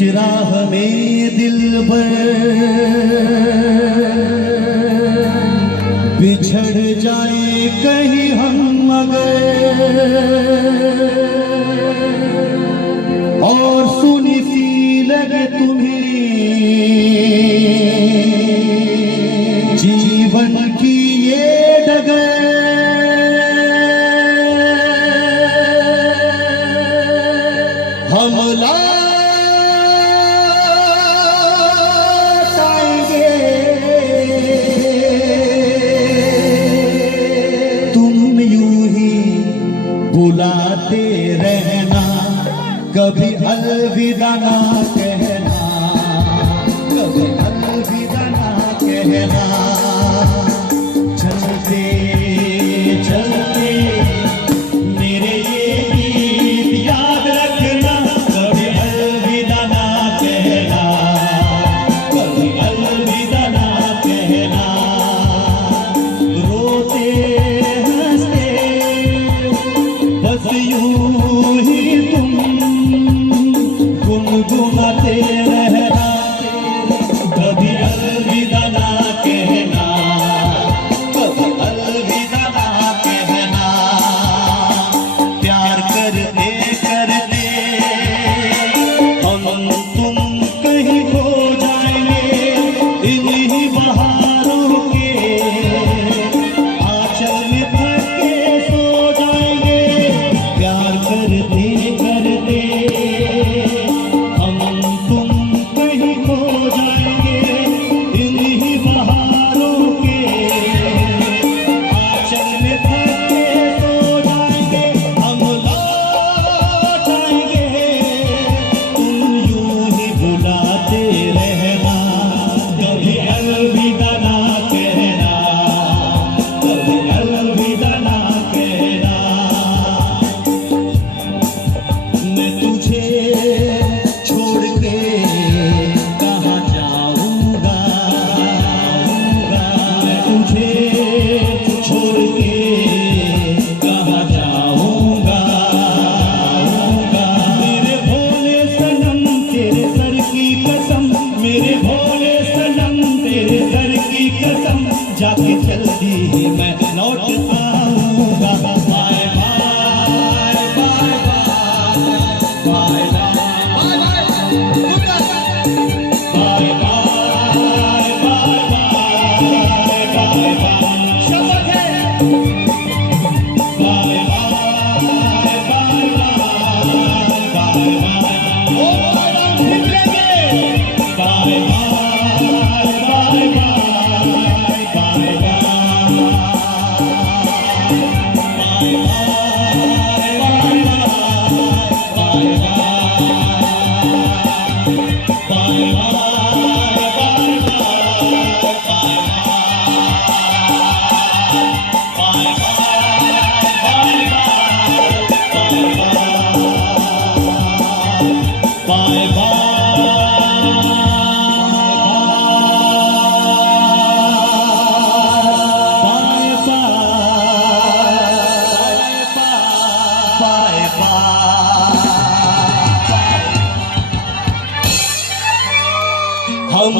बीच राह में दिलबर बिछड़ जाए कहीं हम अगर, और सुनी सी लगे तुम्हें जीवन की ये डगर, हम बुलाते रहना, कभी अलविदा ना कहना, कभी अलविदा ना कहना। चलते चलते मेरे ये गीत याद रखना, कभी अलविदा ना कहना, कभी अलविदा ना कहना। रोते बस यूं ही तुम गुनगुनाते रहना, कभी अलविदा ना कहना, कभी अलविदा ना कहना। प्यार करते करते हम तुम कहीं खो जाएंगे, इन्हीं बहारों के आंचल में थक के सो जाएंगे। प्यार करते करते हम तुम कहीं खो जाएंगे, इन्हीं बहारों के आंचल में थक के सो जाएंगे। हम लौट आएंगे, तुम यूं ही बुलाते रहना, कभी अलविदा ना कहना, कभी अलविदा ना कहना। मैं तुझे छोड़ के कहाँ जाऊंगा, मैं तुझे छोड़ के कहाँ जाऊंगा। मेरे भोले सनम तेरे सर की कसम, मेरे भोले सनम तेरे सर की कसम, जाके जल्दी ही मैं लौट आऊंगा। बाय बाय बाय बाय हम